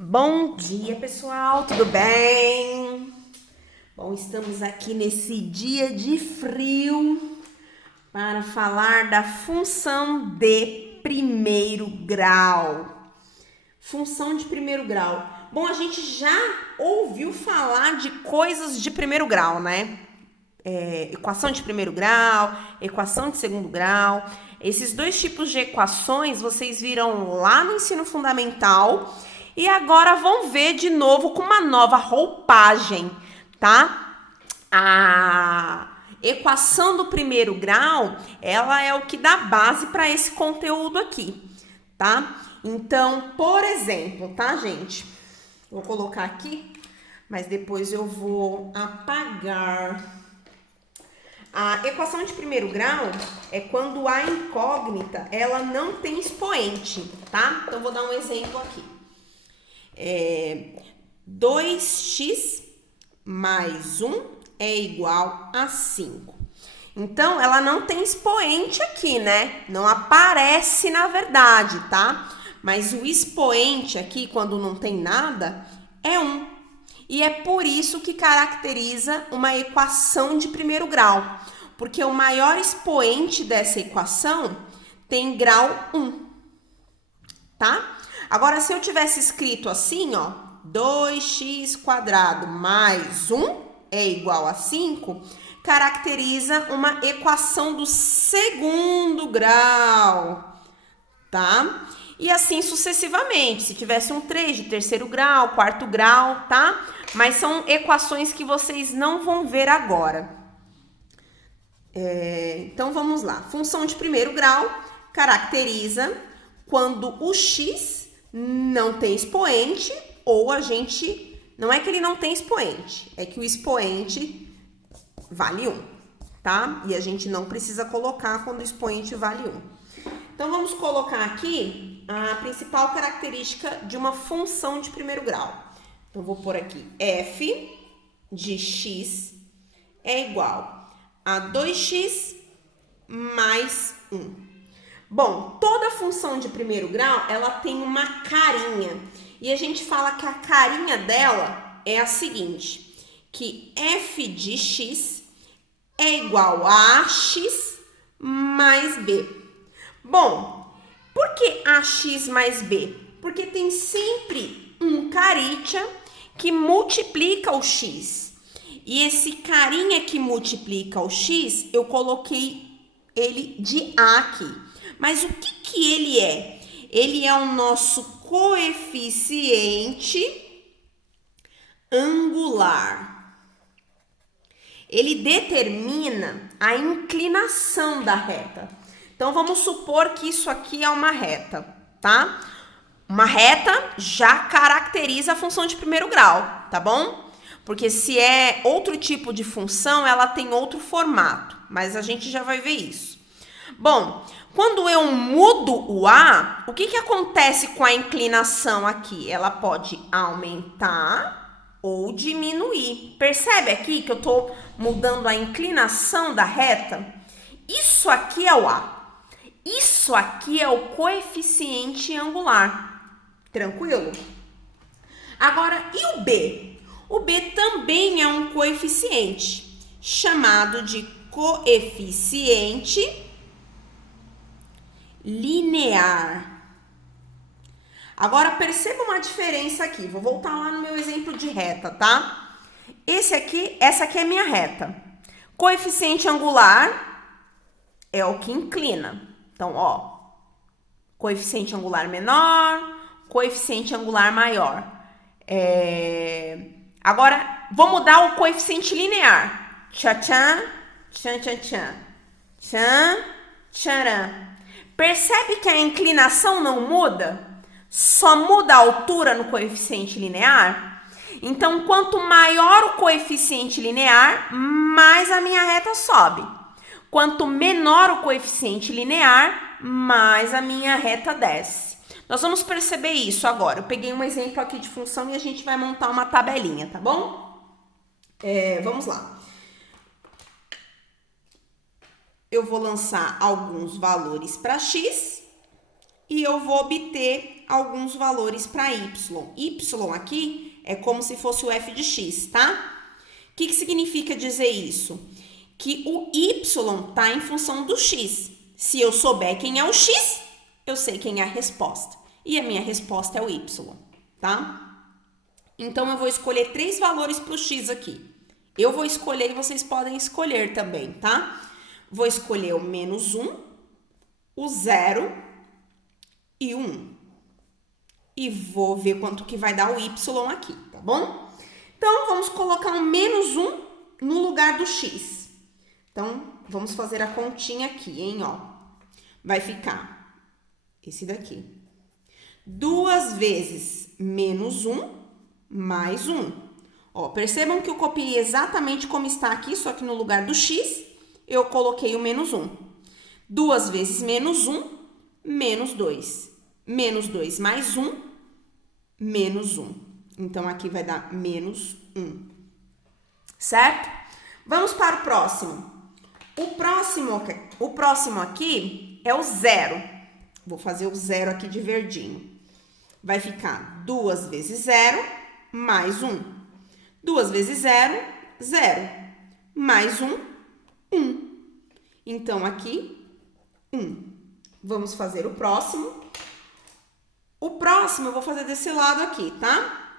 Bom dia, pessoal, tudo bem? Bom, estamos aqui nesse dia de frio para falar da função de primeiro grau. Função de primeiro grau. Bom, a gente já ouviu falar de coisas de primeiro grau, né? Equação de primeiro grau, equação de segundo grau. Esses dois tipos de equações vocês viram lá no ensino fundamental e agora vão ver de novo com uma nova roupagem, tá? A equação do primeiro grau, ela é o que dá base para esse conteúdo aqui, tá? Então, por exemplo, tá, gente? Vou colocar aqui, mas depois eu vou apagar. A equação de primeiro grau é quando a incógnita ela não tem expoente, tá? Então, vou dar um exemplo aqui. 2x mais 1 é igual a 5. Então, ela não tem expoente aqui, né? Não aparece na verdade, tá? Mas o expoente aqui, quando não tem nada, é 1. E é por isso que caracteriza uma equação de primeiro grau, porque o maior expoente dessa equação tem grau 1, tá? Agora, se eu tivesse escrito assim, ó, 2x² mais 1 é igual a 5, caracteriza uma equação do segundo grau, tá? E assim sucessivamente, se tivesse um 3 de terceiro grau, quarto grau, tá? Mas são equações que vocês não vão ver agora. Então, vamos lá. Função de primeiro grau caracteriza quando o x não tem expoente ou a gente... Não é que ele não tem expoente, é que o expoente vale 1, tá? E a gente não precisa colocar quando o expoente vale 1. Então, vamos colocar aqui a principal característica de uma função de primeiro grau. Então, vou pôr aqui f de x é igual a 2x mais 1. Bom, toda função de primeiro grau, ela tem uma carinha. E a gente fala que a carinha dela é a seguinte, que f de x é igual a x mais b. Bom, por que ax mais b? Porque tem sempre um carinha que multiplica o x. E esse carinha que multiplica o x, eu coloquei ele de A aqui. Mas o que ele é? Ele é o nosso coeficiente angular. Ele determina a inclinação da reta. Então, vamos supor que isso aqui é uma reta, tá? Uma reta já caracteriza a função de primeiro grau, tá bom? Porque se é outro tipo de função, ela tem outro formato, mas a gente já vai ver isso. Bom, quando eu mudo o A, o que acontece com a inclinação aqui? Ela pode aumentar ou diminuir. Percebe aqui que eu estou mudando a inclinação da reta? Isso aqui é o A. Isso aqui é o coeficiente angular. Tranquilo? Agora, e o B? O B também é um coeficiente, chamado de coeficiente linear. Agora, perceba uma diferença aqui. Vou voltar lá no meu exemplo de reta, tá? Essa aqui é minha reta. Coeficiente angular é o que inclina. Então, ó, coeficiente angular menor, coeficiente angular maior. Agora, vou mudar o coeficiente linear. Tchan, tchan, tchan, tchan. Tchan, tcharam. Percebe que a inclinação não muda? Só muda a altura no coeficiente linear? Então, quanto maior o coeficiente linear, mais a minha reta sobe. Quanto menor o coeficiente linear, mais a minha reta desce. Nós vamos perceber isso agora. Eu peguei um exemplo aqui de função e a gente vai montar uma tabelinha, tá bom? Vamos lá. Eu vou lançar alguns valores para x e eu vou obter alguns valores para y. Y aqui é como se fosse o f de x, tá? O que significa dizer isso? Que o y está em função do x. Se eu souber quem é o x, eu sei quem é a resposta. E a minha resposta é o y, tá? Então, eu vou escolher 3 valores para o x aqui. Eu vou escolher e vocês podem escolher também, tá? Vou escolher o menos 1, o 0 e o 1. E vou ver quanto que vai dar o y aqui, tá bom? Então, vamos colocar um menos 1 no lugar do x. Então, vamos fazer a continha aqui, hein, ó. Vai ficar esse daqui. 2 vezes menos 1 mais 1. Ó, percebam que eu copiei exatamente como está aqui, só que no lugar do x, eu coloquei o menos 1. 2 vezes menos 1, menos 2. Menos 2 mais 1, menos 1. Então, aqui vai dar menos 1. Certo? Vamos para o próximo. O próximo aqui é o 0. Vou fazer o 0 aqui de verdinho. Vai ficar 2 vezes 0 mais 1. 2 vezes 0, 0. Mais 1, 1. Então, aqui, 1. Vamos fazer o próximo. O próximo eu vou fazer desse lado aqui, tá?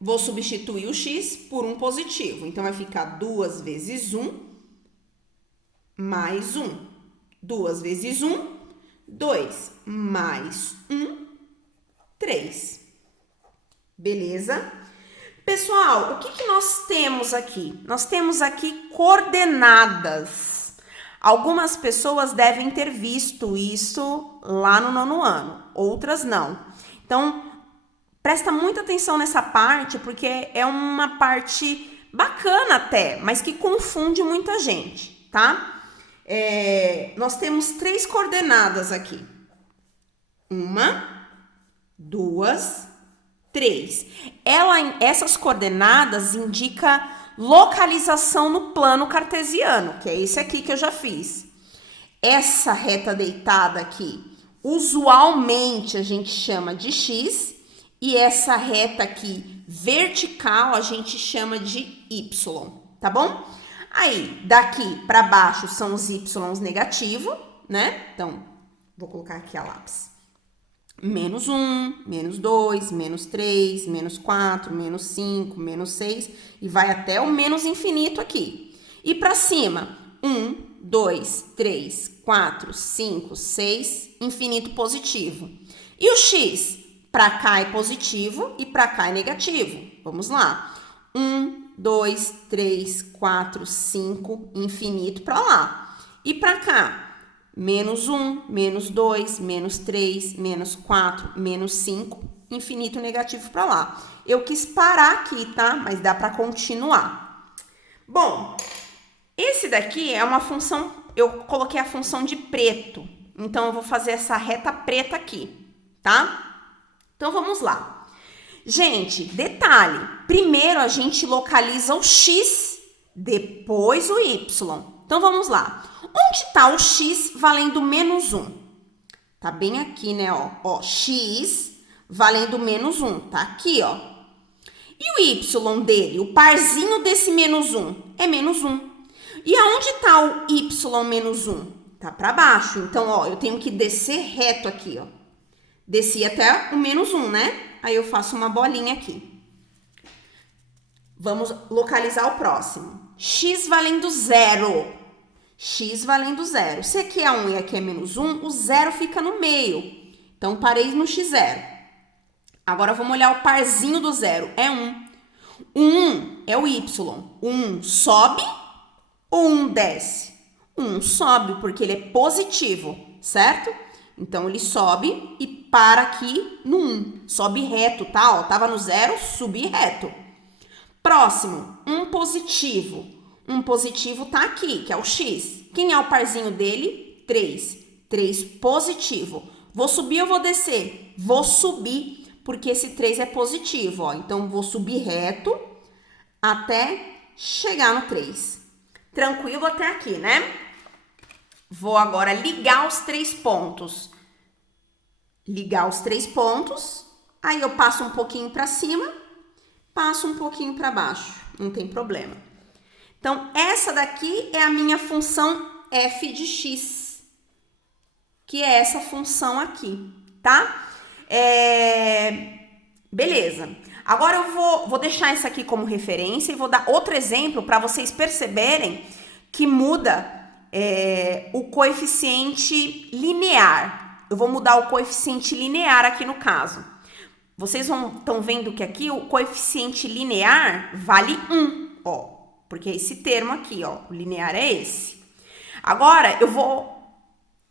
Vou substituir o x por um positivo. Então, vai ficar 2 vezes 1 mais 1. 2 vezes 1, 2. Mais 1, 3. Beleza? Pessoal, o que nós temos aqui? Nós temos aqui coordenadas. Algumas pessoas devem ter visto isso lá no 9º ano, outras não. Então, presta muita atenção nessa parte, porque é uma parte bacana até, mas que confunde muita gente, tá? Nós temos 3 coordenadas aqui. 1, 2, 3. Essas coordenadas indicam localização no plano cartesiano, que é esse aqui que eu já fiz. Essa reta deitada aqui, usualmente a gente chama de x, e essa reta aqui vertical a gente chama de y, tá bom? Aí, daqui para baixo são os y's negativos, né? Então, vou colocar aqui a lápis. Menos 1, menos 2, menos 3, menos 4, menos 5, menos 6, e vai até o menos infinito aqui. E para cima, 1, 2, 3, 4, 5, 6, infinito positivo. E o x? Para cá é positivo e para cá é negativo. Vamos lá. 1, 2, 3, 4, 5, infinito para lá. E para cá? Menos 1, menos 2, menos 3, menos 4, menos 5, infinito negativo para lá. Eu quis parar aqui, tá? Mas dá para continuar. Bom, esse daqui é uma função, eu coloquei a função de preto. Então, eu vou fazer essa reta preta aqui, tá? Então, vamos lá. Gente, detalhe. Primeiro, a gente localiza o x, depois o y. Então, vamos lá. Onde está o x valendo menos 1? Tá bem aqui, né, ó. X valendo menos 1. Tá aqui, ó. E o y dele, o parzinho desse menos 1, é menos 1. E aonde está o y menos 1? Tá para baixo. Então, ó, eu tenho que descer reto aqui, ó. Desci até o menos 1, né? Aí eu faço uma bolinha aqui. Vamos localizar o próximo. X valendo 0. X valendo 0. Se aqui é 1 e aqui é menos 1, o 0 fica no meio. Então, parei no x0. Agora, vamos olhar o parzinho do 0. É 1. O 1 é o y. O 1 sobe ou 1 desce? O 1 sobe, porque ele é positivo, certo? Então, ele sobe e para aqui no 1. Sobe reto, tá? Ó, tava no 0, subi reto. Próximo, 1 positivo. 1 positivo tá aqui, que é o x. Quem é o parzinho dele? 3. 3 positivo. Vou subir ou vou descer? Vou subir, porque esse 3 é positivo, ó. Então, vou subir reto até chegar no 3. Tranquilo até aqui, né? Vou agora ligar os 3 pontos. ligar os 3 pontos, aí eu passo um pouquinho para cima, passo um pouquinho para baixo, não tem problema. Então, essa daqui é a minha função f de x, que é essa função aqui, tá? Beleza. Agora eu vou deixar isso aqui como referência e vou dar outro exemplo para vocês perceberem que muda o coeficiente linear. Eu vou mudar o coeficiente linear aqui no caso. Vocês estão vendo que aqui o coeficiente linear vale 1, ó, porque esse termo aqui, ó, o linear é esse. Agora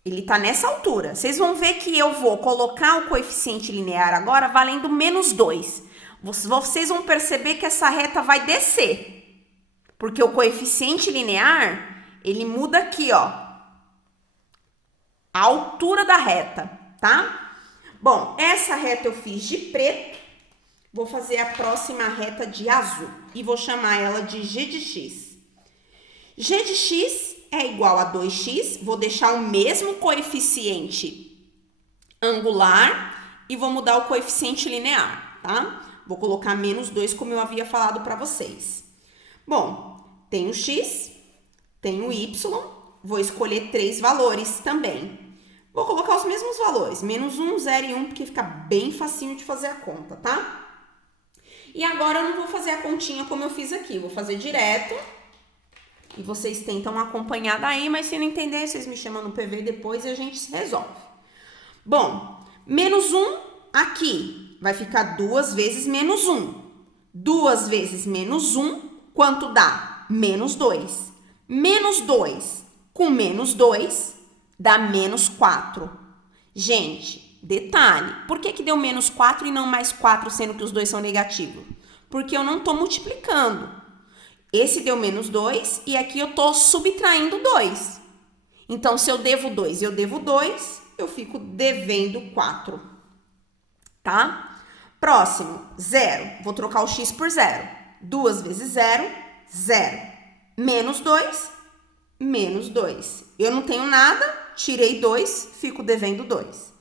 ele tá nessa altura. Vocês vão ver que eu vou colocar o coeficiente linear agora valendo menos 2. Vocês vão perceber que essa reta vai descer. Porque o coeficiente linear, ele muda aqui, ó. A altura da reta, tá? Bom, essa reta eu fiz de preto. Vou fazer a próxima reta de azul. E vou chamar ela de g de x. G de x é igual a 2x. Vou deixar o mesmo coeficiente angular e vou mudar o coeficiente linear, tá? Vou colocar menos 2, como eu havia falado para vocês. Bom, tem o x, tem o y, vou escolher 3 valores também. Vou colocar os mesmos valores, menos 1, 0 e 1, porque fica bem facinho de fazer a conta, tá? E agora eu não vou fazer a continha como eu fiz aqui, vou fazer direto. E vocês tentam acompanhar daí, mas se não entender, vocês me chamam no PV depois e a gente se resolve. Bom, menos 1 aqui vai ficar 2 vezes menos 1. 2 vezes menos 1, quanto dá? Menos 2. Menos 2 com menos 2 dá menos 4. Gente, detalhe, por que deu menos 4 e não mais 4, sendo que os dois são negativos? Porque eu não estou multiplicando. Esse deu menos 2 e aqui eu estou subtraindo 2. Então, se eu devo 2 e eu devo 2, eu fico devendo 4. Tá? Próximo, 0. Vou trocar o x por 0. 2 vezes 0, 0. Menos 2, menos 2. Eu não tenho nada, tirei 2, fico devendo 2.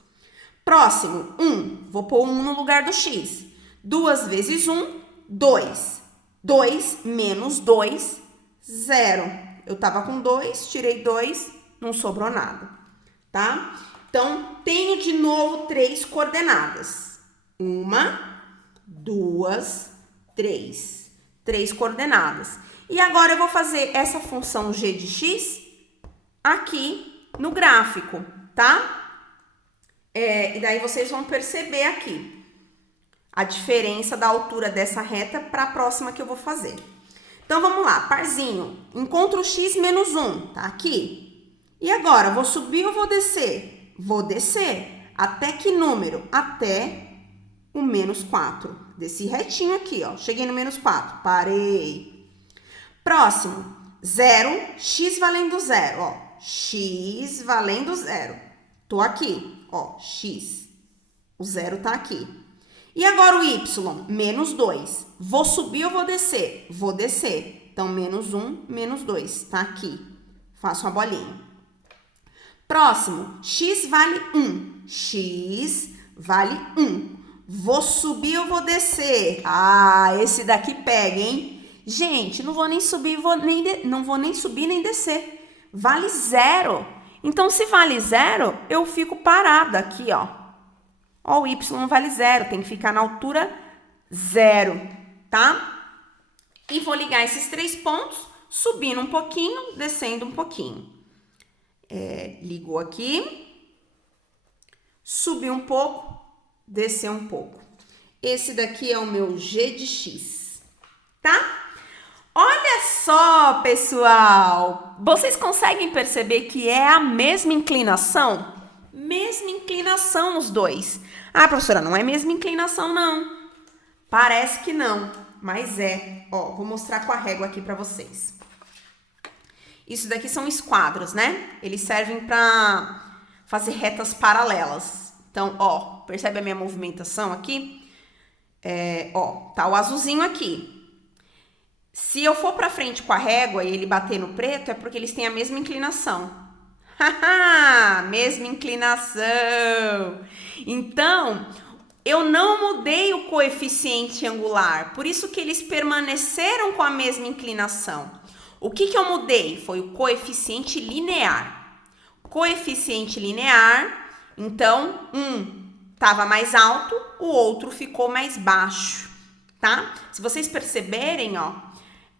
Próximo, 1. Vou pôr 1 no lugar do x. 2 vezes 1, 2. 2 menos 2, 0. Eu tava com 2, tirei 2, não sobrou nada, tá? Então, tenho de novo 3 coordenadas. 1, 2, 3. 3 coordenadas. E agora eu vou fazer essa função g de x aqui no gráfico, tá? E daí vocês vão perceber aqui a diferença da altura dessa reta para a próxima que eu vou fazer. Então, vamos lá, parzinho. Encontro o x menos 1, tá aqui. E agora, vou subir ou vou descer? Vou descer. Até que número? Até o menos 4. Desci retinho aqui, ó. Cheguei no menos 4. Parei. Próximo. 0, x valendo 0, ó. X valendo 0. Tô aqui, ó. X. O 0 tá aqui. E agora o y? Menos 2. Vou subir ou vou descer? Vou descer. Então, menos 1, menos 2. Tá aqui. Faço a bolinha. Próximo. X vale 1. X vale 1. Vou subir ou vou descer? Ah, esse daqui pega, hein? Gente, não vou nem subir, não vou nem subir nem descer. Vale 0. Então, se vale 0, eu fico parada aqui, ó. Ó, o y vale 0, tem que ficar na altura 0, tá? E vou ligar esses 3 pontos, subindo um pouquinho, descendo um pouquinho. Ligou aqui, subi um pouco, descer um pouco. Esse daqui é o meu g de x, tá? Olha só, pessoal! Vocês conseguem perceber que é a mesma inclinação? Mesma inclinação nos dois. Ah, professora, não é mesma inclinação, não. Parece que não, mas é. Ó, vou mostrar com a régua aqui pra vocês. Isso daqui são esquadros, né? Eles servem pra fazer retas paralelas. Então, ó, percebe a minha movimentação aqui? Ó, tá o azulzinho aqui. Se eu for pra frente com a régua e ele bater no preto, é porque eles têm a mesma inclinação. Mesma inclinação. Então, eu não mudei o coeficiente angular, por isso que eles permaneceram com a mesma inclinação. O que eu mudei? Foi o coeficiente linear. Coeficiente linear, então, um estava mais alto, o outro ficou mais baixo, tá? Se vocês perceberem, ó,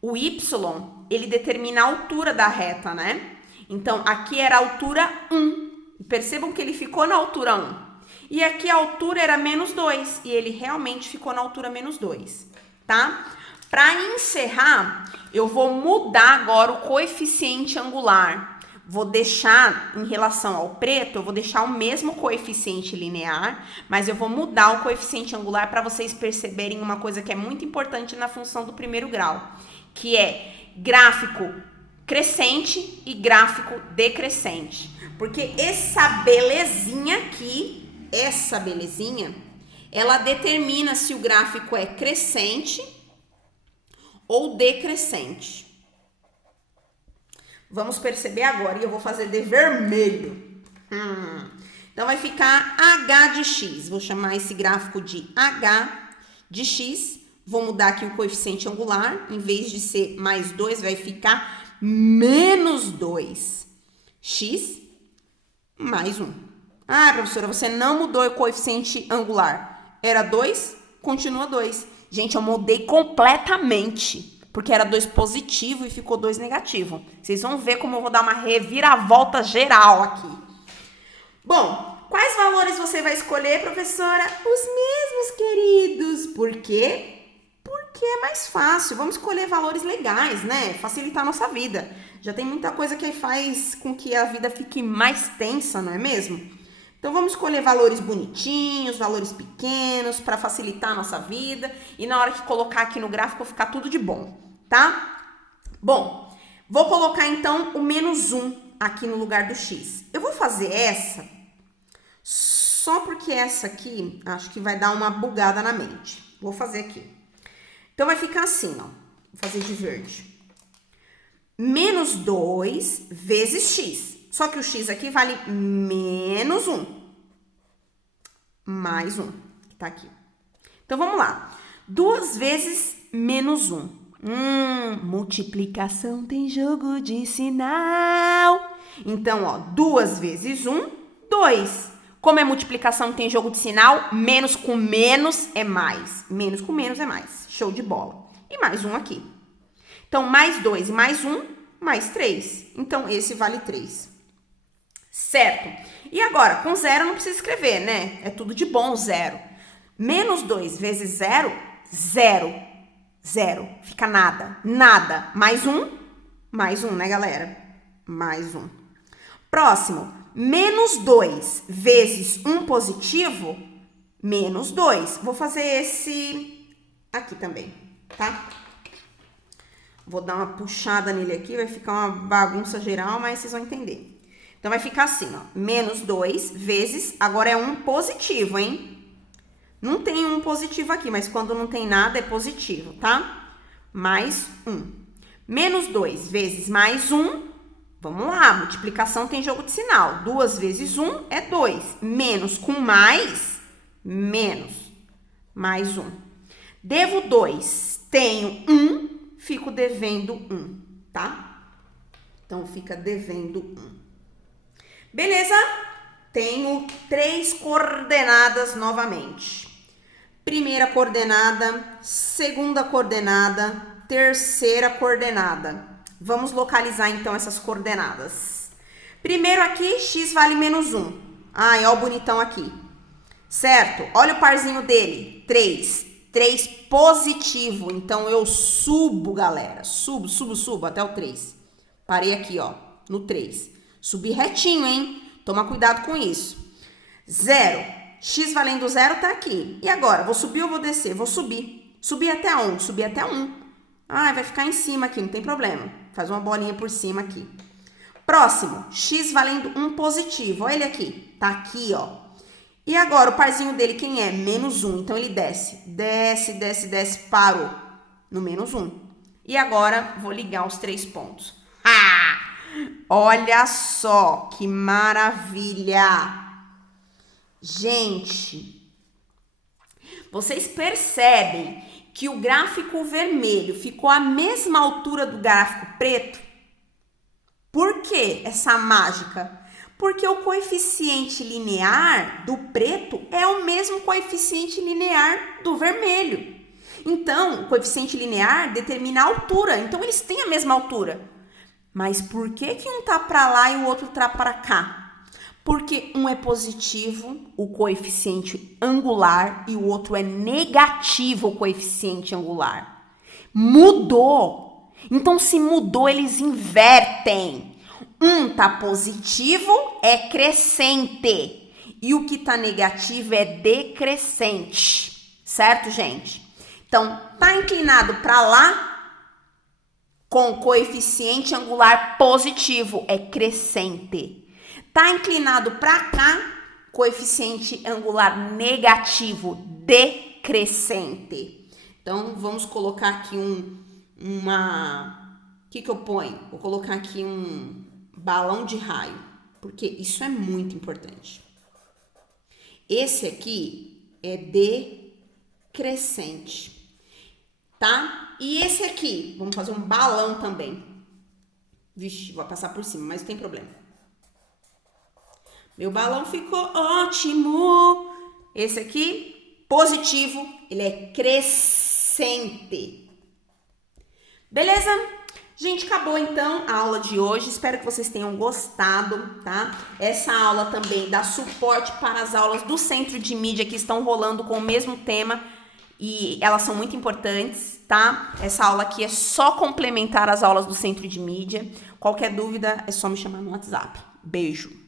o y, ele determina a altura da reta, né? Então, aqui era a altura 1. Percebam que ele ficou na altura 1. E aqui a altura era menos 2. E ele realmente ficou na altura menos 2, tá? Para encerrar, eu vou mudar agora o coeficiente angular. Vou deixar, em relação ao preto, eu vou deixar o mesmo coeficiente linear, mas eu vou mudar o coeficiente angular para vocês perceberem uma coisa que é muito importante na função do primeiro grau, que é gráfico crescente e gráfico decrescente. Porque essa belezinha aqui, ela determina se o gráfico é crescente ou decrescente. Vamos perceber agora, e eu vou fazer de vermelho. Então, vai ficar h de x. Vou chamar esse gráfico de h de x. Vou mudar aqui o coeficiente angular. Em vez de ser mais 2, vai ficar menos 2. X mais 1. Ah, professora, você não mudou o coeficiente angular. Era 2, continua 2. Gente, eu mudei completamente. Porque era 2 positivo e ficou 2 negativo. Vocês vão ver como eu vou dar uma reviravolta geral aqui. Bom, quais valores você vai escolher, professora? Os mesmos, queridos. Por quê? Porque é mais fácil. Vamos escolher valores legais, né? Facilitar a nossa vida. Já tem muita coisa que faz com que a vida fique mais tensa, não é mesmo? Então, vamos escolher valores bonitinhos, valores pequenos, para facilitar a nossa vida. E na hora que colocar aqui no gráfico, ficar tudo de bom, tá? Bom, vou colocar então o menos 1 aqui no lugar do x. Eu vou fazer essa só porque essa aqui, acho que vai dar uma bugada na mente. Vou fazer aqui. Então, vai ficar assim, ó. Vou fazer de verde. Menos 2 vezes x. Só que o x aqui vale menos 1. Mais 1, que tá aqui. Então, vamos lá. 2 vezes menos 1. Multiplicação tem jogo de sinal. Então, ó, 2 vezes 1, 2. Como é multiplicação tem jogo de sinal, menos com menos é mais. Menos com menos é mais. Show de bola. E mais 1 aqui. Então, mais 2 e mais 1, mais 3. Então, esse vale 3. Certo? E agora, com zero não precisa escrever, né? É tudo de bom, zero. Menos 2 vezes 0, 0. 0. Fica nada. Nada. Mais 1, né, galera? Mais 1. Próximo. Menos 2 vezes 1 positivo, menos 2. Vou fazer esse aqui também, tá? Vou dar uma puxada nele aqui, vai ficar uma bagunça geral, mas vocês vão entender. Então, vai ficar assim, ó. Menos 2 vezes, agora é 1 positivo, hein? Não tem 1 positivo aqui, mas quando não tem nada é positivo, tá? Mais 1. Menos 2 vezes mais 1. Vamos lá, multiplicação tem jogo de sinal. 2 vezes 1 é 2. Menos com mais, menos. Mais 1. Devo 2, tenho 1, fico devendo 1, tá? Então, fica devendo 1. Beleza? Tenho 3 coordenadas novamente. Primeira coordenada, segunda coordenada, terceira coordenada. Vamos localizar, então, essas coordenadas. Primeiro aqui, x vale menos 1. Ai, ó o bonitão aqui. Certo? Olha o parzinho dele. 3. 3 positivo. Então, eu subo, galera. Subo até o 3. Parei aqui, ó, no 3. Subi retinho, hein? Toma cuidado com isso. 0. X valendo 0 tá aqui. E agora? Vou subir ou vou descer? Vou subir. Subir até onde? Subir até 1. Ah, vai ficar em cima aqui, não tem problema. Faz uma bolinha por cima aqui. Próximo. X valendo 1 positivo. Olha ele aqui. Tá aqui, ó. E agora, o parzinho dele, quem é? Menos 1. Então, ele desce. Desce, parou. No menos 1. E agora, vou ligar os 3 pontos. Olha só que maravilha! Gente, vocês percebem que o gráfico vermelho ficou à mesma altura do gráfico preto? Por que essa mágica? Porque o coeficiente linear do preto é o mesmo coeficiente linear do vermelho. Então, o coeficiente linear determina a altura. Então, eles têm a mesma altura. Mas por que um tá para lá e o outro tá para cá? Porque um é positivo, o coeficiente angular, e o outro é negativo, o coeficiente angular. Mudou. Então, se mudou, eles invertem. Um tá positivo, é crescente. E o que tá negativo é decrescente. Certo, gente? Então, tá inclinado para lá, com coeficiente angular positivo, é crescente. Tá inclinado para cá, coeficiente angular negativo, decrescente. Então, vamos colocar aqui o que eu ponho? Vou colocar aqui um balão de raio, porque isso é muito importante. Esse aqui é decrescente, tá? E esse aqui, vamos fazer um balão também. Vixe, vou passar por cima, mas não tem problema. Meu balão ficou ótimo. Esse aqui, positivo, ele é crescente. Beleza? Gente, acabou então a aula de hoje. Espero que vocês tenham gostado, tá? Essa aula também dá suporte para as aulas do Centro de Mídia que estão rolando com o mesmo tema e elas são muito importantes, tá? Essa aula aqui é só complementar as aulas do Centro de Mídia. Qualquer dúvida é só me chamar no WhatsApp. Beijo!